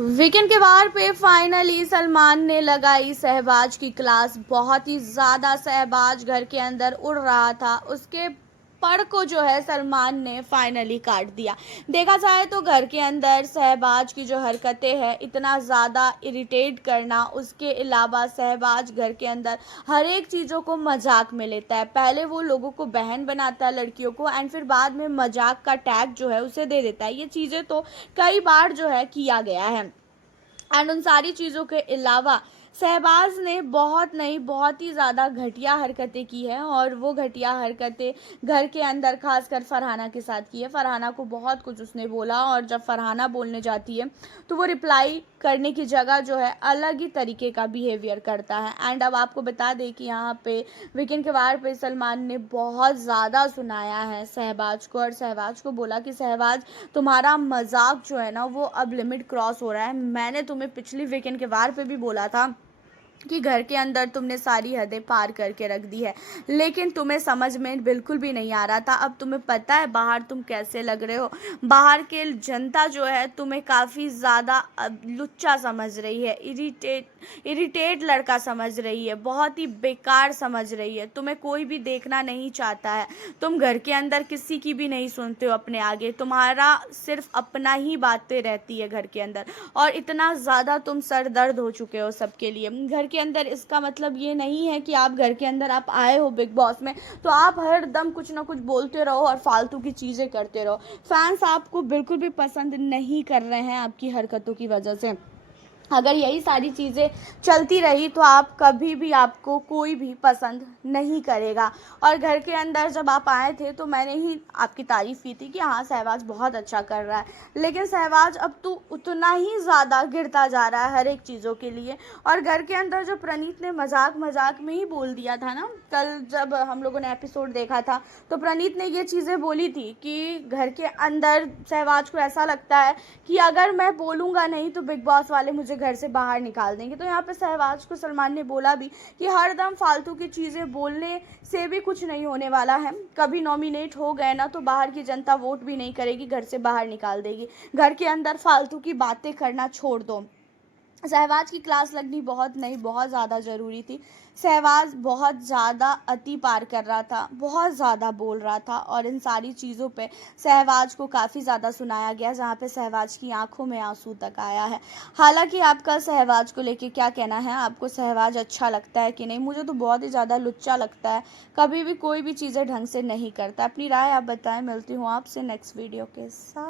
Weekend के वार पे finally Salman ने लगाई शहबाज की क्लास। बहुत ही ज़्यादा शहबाज घर के अंदर उड़ रहा था, उसके पर को जो है सलमान ने फाइनली काट दिया। देखा जाए तो घर के अंदर शहबाज की जो हरकतें हैं, इतना ज़्यादा इरिटेट करना, उसके अलावा शहबाज घर के अंदर हर एक चीज़ों को मजाक में लेता है। पहले वो लोगों को बहन बनाता है, लड़कियों को, एंड फिर बाद में मजाक का टैग जो है उसे दे देता है। ये चीज़ें तो कई बार जो है किया गया है। एंड उन सारी चीज़ों के अलावा शहबाज ने बहुत ही ज़्यादा घटिया हरकतें की हैं, और वो घटिया हरकतें घर के अंदर खासकर फरहाना के साथ की है। फरहाना को बहुत कुछ उसने बोला, और जब फरहाना बोलने जाती है तो वो रिप्लाई करने की जगह जो है अलग ही तरीके का बिहेवियर करता है। एंड अब आपको बता दें कि यहाँ पे वीकेंड के वार पे सलमान ने बहुत ज़्यादा सुनाया है शहबाज को, और शहबाज को बोला कि शहबाज, तुम्हारा मजाक जो है ना वो अब लिमिट क्रॉस हो रहा है। मैंने तुम्हें पिछली वीकेंड के वार पे भी बोला था कि घर के अंदर तुमने सारी हदें पार करके रख दी है, लेकिन तुम्हें समझ में बिल्कुल भी नहीं आ रहा था। अब तुम्हें पता है बाहर तुम कैसे लग रहे हो। बाहर के जनता जो है तुम्हें काफ़ी ज़्यादा लुच्चा समझ रही है, इरिटेट लड़का समझ रही है, बहुत ही बेकार समझ रही है। तुम्हें कोई भी देखना नहीं चाहता है। तुम घर के अंदर किसी की भी नहीं सुनते हो अपने आगे, तुम्हारा सिर्फ अपना ही बातें रहती है घर के अंदर, और इतना ज़्यादा तुम सर दर्द हो चुके हो सबके लिए घर के अंदर। इसका मतलब ये नहीं है कि आप घर के अंदर आप आए हो बिग बॉस में तो आप हर दम कुछ ना कुछ बोलते रहो और फालतू की चीज़ें करते रहो। फैंस आपको बिल्कुल भी पसंद नहीं कर रहे हैं आपकी हरकतों की वजह से। अगर यही सारी चीज़ें चलती रही तो आप कभी भी, आपको कोई भी पसंद नहीं करेगा। और घर के अंदर जब आप आए थे तो मैंने ही आपकी तारीफ़ की थी कि हाँ शहबाज बहुत अच्छा कर रहा है, लेकिन शहबाज अब तो उतना ही ज़्यादा गिरता जा रहा है हर एक चीज़ों के लिए। और घर के अंदर जो प्रणीत ने मजाक मजाक में ही बोल दिया था ना, कल जब हम लोगों ने एपिसोड देखा था तो प्रणीत ने ये चीज़ें बोली थी कि घर के अंदर शहबाज को ऐसा लगता है कि अगर मैं बोलूँगा नहीं तो बिग बॉस वाले मुझे घर से बाहर निकाल देंगे। तो यहाँ पे शहबाज को सलमान ने बोला भी कि हर दम फालतू की चीज़ें बोलने से भी कुछ नहीं होने वाला है। कभी नॉमिनेट हो गए ना तो बाहर की जनता वोट भी नहीं करेगी, घर से बाहर निकाल देगी। घर के अंदर फालतू की बातें करना छोड़ दो। शहबाज की क्लास लगनी बहुत ज़्यादा ज़रूरी थी। शहबाज बहुत ज़्यादा अति पार कर रहा था, बहुत ज़्यादा बोल रहा था, और इन सारी चीज़ों पे शहबाज को काफ़ी ज़्यादा सुनाया गया, जहाँ पे शहबाज की आंखों में आंसू तक आया है। हालांकि आपका शहबाज को लेके क्या कहना है? आपको शहबाज अच्छा लगता है कि नहीं? मुझे तो बहुत ही ज़्यादा लुच्चा लगता है, कभी भी कोई भी चीज़ें ढंग से नहीं करता। अपनी राय आप बताएं। मिलती हूँ आपसे नेक्स्ट वीडियो के साथ।